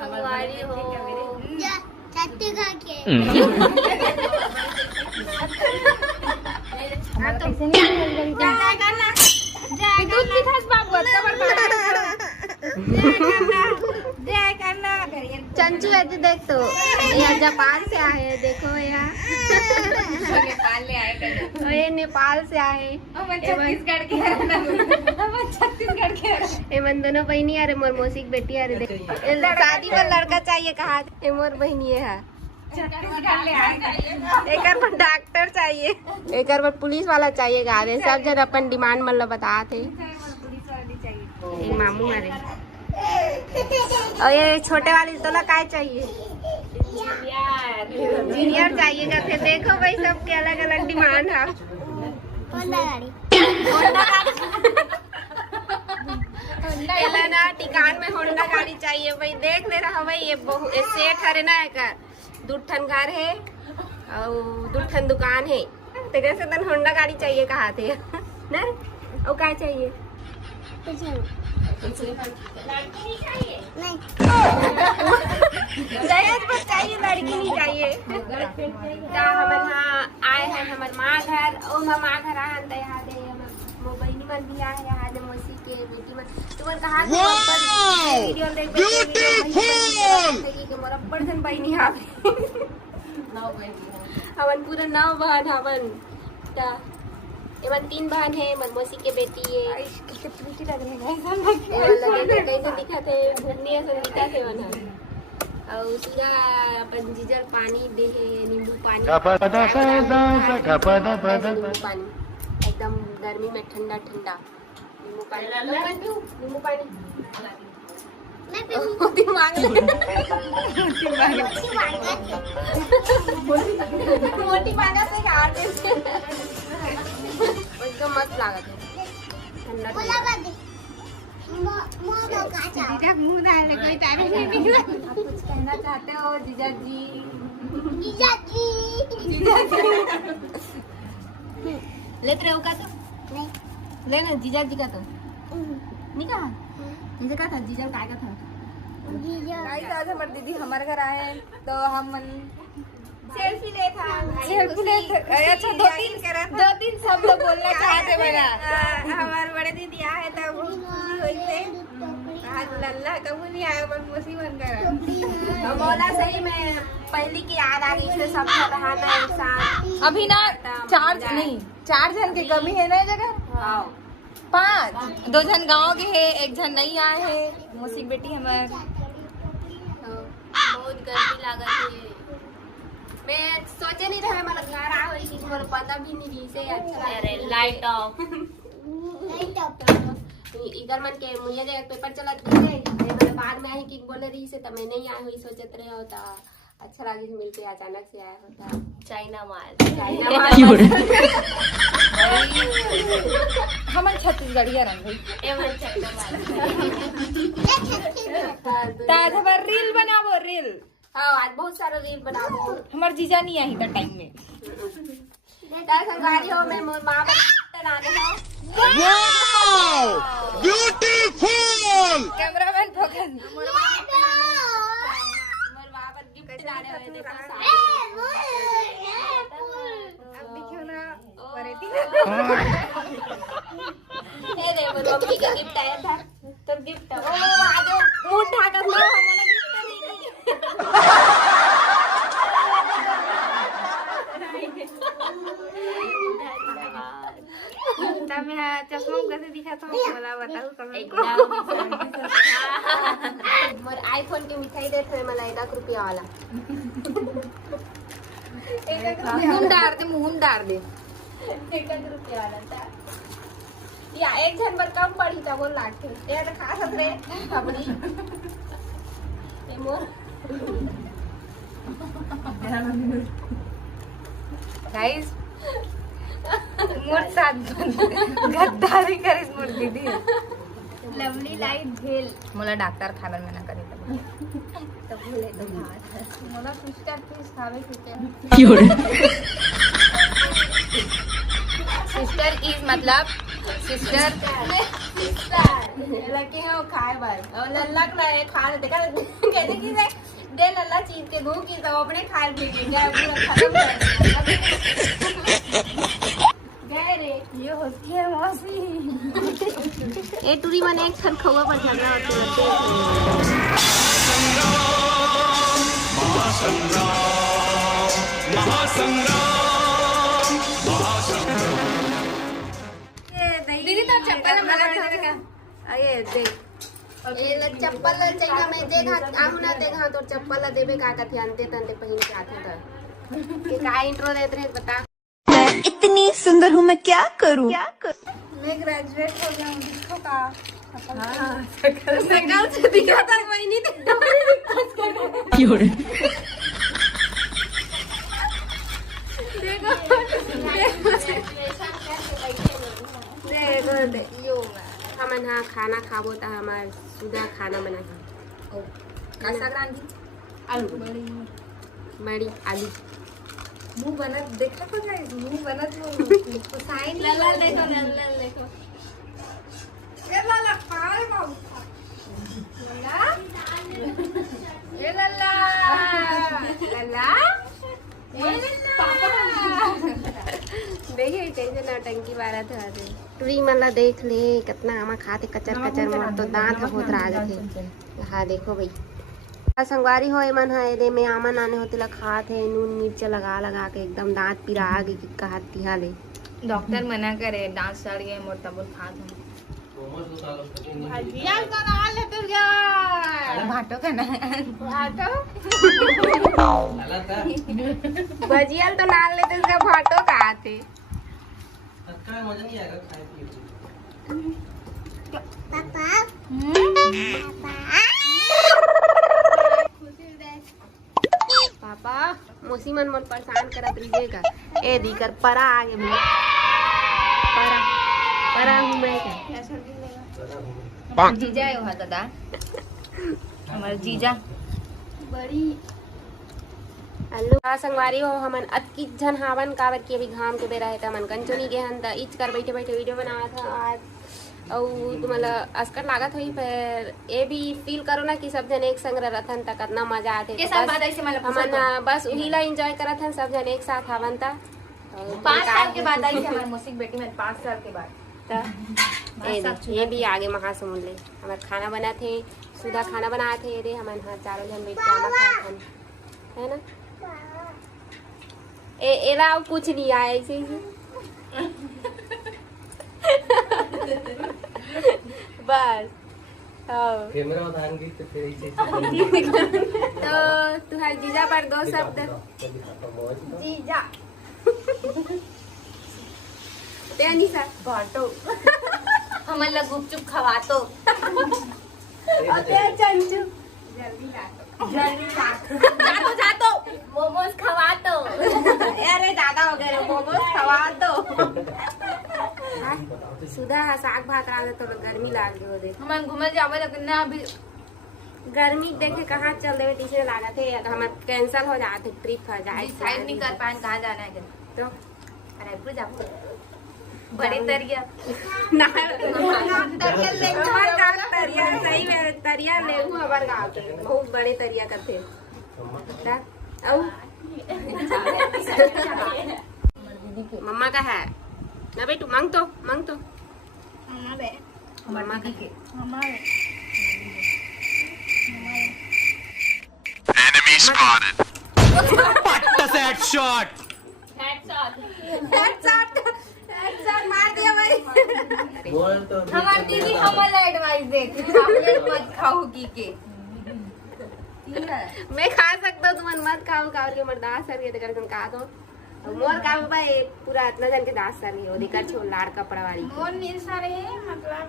संगवारी हो छत्ती खा के चंचू है तो देख तो यहाँ जापान से आए हैं, देखो यहाँ नेपाल ले आए ये नेपाल से आए छत्तीसगढ़ के एमन दोनों बहनी अरे मोर मौसी की बेटी अरे देख शादी में लड़का चाहिए कहा ए मोर बहनी है छत्तीसगढ़ ले आए एक पर डॉक्टर चाहिए एक पर पुलिस वाला चाहिए गा रहे सब जन अपन डिमांड मतलब बता थे एक मामू मारे और ये छोटे वाली तो ना काय चाहिए जूनियर चाहिएगा फिर देखो भाई सबके अलग अलग डिमांड है होंडा गाड़ी होंडा ना टिकान में होंडा गाड़ी चाहिए भाई देख ले रहा भाई ये सेठ है ना एक दूठन घर है और दूठन दुकान है तो कैसे तन होंडा गाड़ी चाहिए कहा थे ना और क्या चाहिए नहीं दहेज पर चाहिए लड़की नहीं चाहिए क्या हम यहाँ आए हैं हमारे माँ घर और हम माँ घर आए हैं यहाँ दे मोबाइल मन भी आए यहाँ दे मौसी के बेटी मन तुमन कहा वीडियो देख के मोरा बड़न बहनी आवे हवन पूरा 9 बहन हवन ता एमन 3 बहन है मन मौसी के बेटी है कितनी लग रही है कैसे दिखा थे घूमनी है संगीता से बना और पूरा अपन जीजर पानी दे है नींबू पानी पानी एकदम गर्मी में ठंडा ठंडा नींबू पानी मैं मोती मांग ले मोती मांगा से खा दे एकदम मस्त लागत है ठंडा बोला बात मुंह में काचा मुंह डाले कोई तारीफ नहीं निकला आप कुछ कहना चाहते हो जीजा जी जीजा जी लेते रहो का तो नहीं लेना जीजा जी का तो नहीं कहा जीजा का था जीजा का था जीजा गाइस आज हमारी दीदी हमारे घर आए हैं तो हम सेल्फी ले था सेल्फी ले अच्छा 2-3 सब लोग बोलना चाहते मेरा हमारे बड़े दीदी आए तब वैसे आज लल्ला कबू नहीं आया बस मुसी बन कर बोला सही में पहली की याद आ गई इसलिए सब रहा था एक साथ अभी ना 4 जन की कमी है ना ये जगह 5 2 जन गांव के है 1 जन नहीं आए हैं मौसी की बेटी हमारे बहुत गर्मी लागत है मैं सोचे नहीं रहा मतलब घर आ हुई कि मोर पता भी नहीं रही से अच्छा अरे लाइट ऑफ नहीं तो इधर मन के मुझे जगह पेपर चला मतलब बाद में आई कि बोले रही से तो मैं नहीं आई हुई सोचत रहे होता अच्छा लगे मिलके अचानक से आया होता चाइना माल हम छत्तीसगढ़िया रंग ताज हमार रील बनाबो रील हाँ आज बहुत सारा रील बनाबो हमार जीजा नहीं आई था टाइम में संगारी हो मैं मोर माँ बनाने हो ब्यूटीफुल कैमरामैन फोकस मोर माँ पर गिफ्ट लाने हुए देखो अब देखियो ना हे रे मोर मम्मी का गिफ्ट आया था तो गिफ्ट ओ आज मुंह ढाका ना हमारा गिफ्ट नहीं तब मैं चश्मा कैसे दिखा था बोला बताओ कमेंट मोर आईफोन के मिठाई देते हैं मला 1 रुपया वाला मुंह डार दे 1 रुपया वाला था या एक जन पर कम पड़ी था वो लाख ये तो खा सकते खबरी ये मोर गाइस मोर साथ गद्दारी करिस मोर दीदी लवली लाइट भेल मोला डॉक्टर खाना मना करे तो भूले तो खा मोला सिस्टर फिश खावे क्यों सिस्टर इज मतलब सिस्टर लड़के हैं वो खाए बार और लल्ला का है खा देखा कहते कि से दे लल्ला चीज के दो की तो अपने खाए भेजे जाए पूरा खत्म कर गए रे ये होती है मौसी। ए टूरी मन एक थन खवा पर झगड़ा होते दीदी तो चप्पल मना कर अरे देख ए ल चप्पल ल चाहिए मैं देखा आऊ ना देखा तो चप्पल ल देबे का कथि अंते तंते पहिन के आथे त के का इंट्रो देत रहे बता इतनी सुंदर हूँ मैं क्या करूँ मैं ग्रेजुएट हो गया हूँ देखो का हां सकल से दिखा तक वही नहीं देखो देखो हमन हाँ खाना खाबो त हमार सुधा खाना बना का संक्रांति आलू बड़ी आलू मुंह बनत देखा तो गाइस मुंह बनत तो साइन लल्ला देखो लल्ला देखो ये लाला पाए बाबू लल्ला ये लल्ला लल्ला ये लल्ला देखिए कैसे नौटंकी वाला था टूरी मला देख ले कितना आमा खाते कचर कचर मोर तो दांत ह बहुत राज थे हाँ देखो भाई संगवारी हो मन है दे में आमन आने होते ला खात है नून मिर्च लगा लगा के एकदम दांत पिरा गई कि कहत तिहा ले डॉक्टर मना करे दांत सड़ गए मोर तब खात भाटो का ना भाटो भजियल तो नाल लेते इसका भाटो का आते पापा पापा मौसी मन मोर परेशान करत रहिएगा ए दीकर परा आगे मैं परा हूँ मैं क्या जीजा है वहाँ दादा हमारे जीजा बड़ी हेलो संगवारी हो हमन अतकी झन हावन काबर की अभी घाम के बेरा है त मन कंचोनी गे हन त इच कर बैठे बैठे वीडियो बनावत था आज और तुम्हारा अस्कर लागत हुई पर ये भी फील करो ना कि सब जन एक संग रहथन त कितना मजा आते के साथ बात ऐसे मतलब हमन बस वही ला एंजॉय करत हन सब जन एक साथ हावन त 5 साल के बाद आई थी हमारी मौसी की बेटी में 5 साल के बाद ये भी आगे महासमुंद ले हमारे खाना बना थे सुधा खाना बनाए थे ये हमारे हाँ चारों जन बैठ के आना खाए है ना एला कुछ नहीं आया ऐसे ही बस कैमरा बता गई तो फिर ऐसे तो तुम्हारे जीजा पर 2 शब्द जीजा निशा बाटो हमारे लोग गुपचुप खवा तो चंचू जातो जातो मोमोज खवा तो अरे ज्यादा हो गए मोमोज खवा दो सुधा साग भात रहा तो गर्मी लाग गई हो दे हम घूमे जावे लेकिन ना अभी गर्मी देखे कहाँ चल देवे टीचर लगा थे हमारे कैंसिल हो जाते ट्रिप हो जाए डिसाइड नहीं कर पाए कहाँ जाना है तो रायपुर जाओ बड़े तरिया ना तरिया सही में तरिया ले हमारे गाँव के बहुत बड़े तरिया करते मम्मा का है ना बेटू मांग तो मम्मा का है Enemy spotted. Headshot. मार दिया भाई बोल तो हमारी दीदी हमारा एडवाइस देती है चॉकलेट मत खाओ की के मैं खा सकता हूँ तुम मत खाओ के मर्दास सर के कर कहा तो मोर का भाई पूरा इतना जन के दास सर हो दिकर छो लाड़ कपड़ा वाली मोर नील सारे मतलब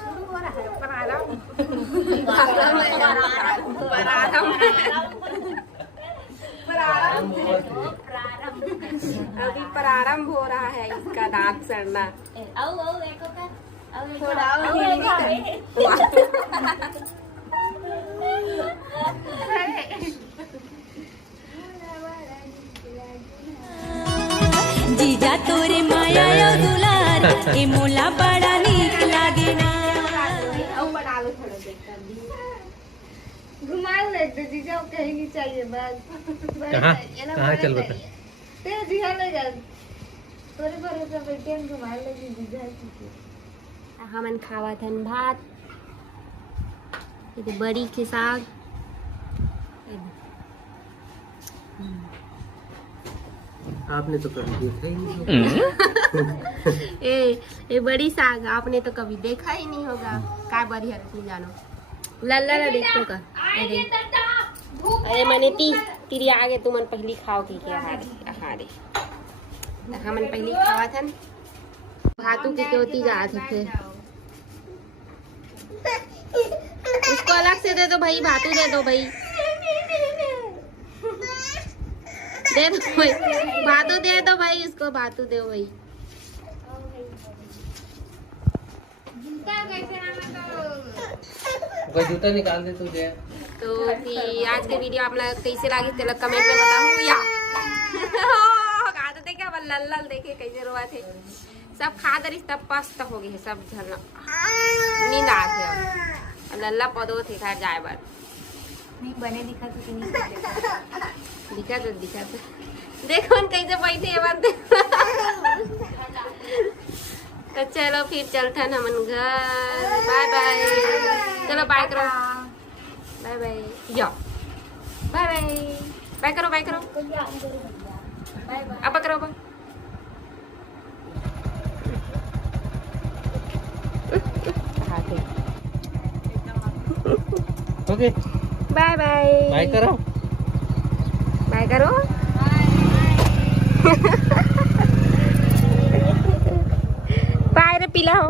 शुरू हो रहा है अभी प्रारंभ हो रहा है इसका दांत सड़ना थोड़ा जीजा तोरे माया यो दुलार मोला बड़ा नीक लागे ना। ऊपर डालो थोड़ा देर घुमा लेते जीजा कहीं नहीं चाहिए बस कहाँ कहाँ चल बता। तेरे जीजा ले जा तोरे भरोसे बैठे हम घुमा लेते जीजा हमन खावा थन भात ये बड़ी के साग आपने तो कभी देखा ही नहीं। ये बड़ी साग आपने तो कभी देखा ही नहीं होगा। काय बढ़िया नहीं जानो लल्ला ना देखो का अरे मने तेरी आगे तुमन पहली खाओ की क्या हारे हमन पहली खावा थन भातू की होती जात थे। उसको अलग से दे दो भाई भातू दे दो भाई दे दो भाई भातू दे दो भाई उसको भातू दे भाई। कोई जूता निकाल दे तू दे। तो आज के वीडियो आप लोग कैसे लगी तो कमेंट में बताओ या तो देखे लल लल देखे कैसे रोआ थे सब खा दरी तब पस्त हो गई है सब झलना नींद आ थे अब लल्ला पौधो थे घर जाए बार नहीं बने दिखा तो नहीं दिखा तो देखो कैसे बैठे बनते। तो चलो फिर चलते हैं हमन घर बाय बाय चलो बाय करो बाय बाय जाओ बाय बाय बाय करो बाय अब करो ओके बाय बाय बाय करो बाय रे पीला हो।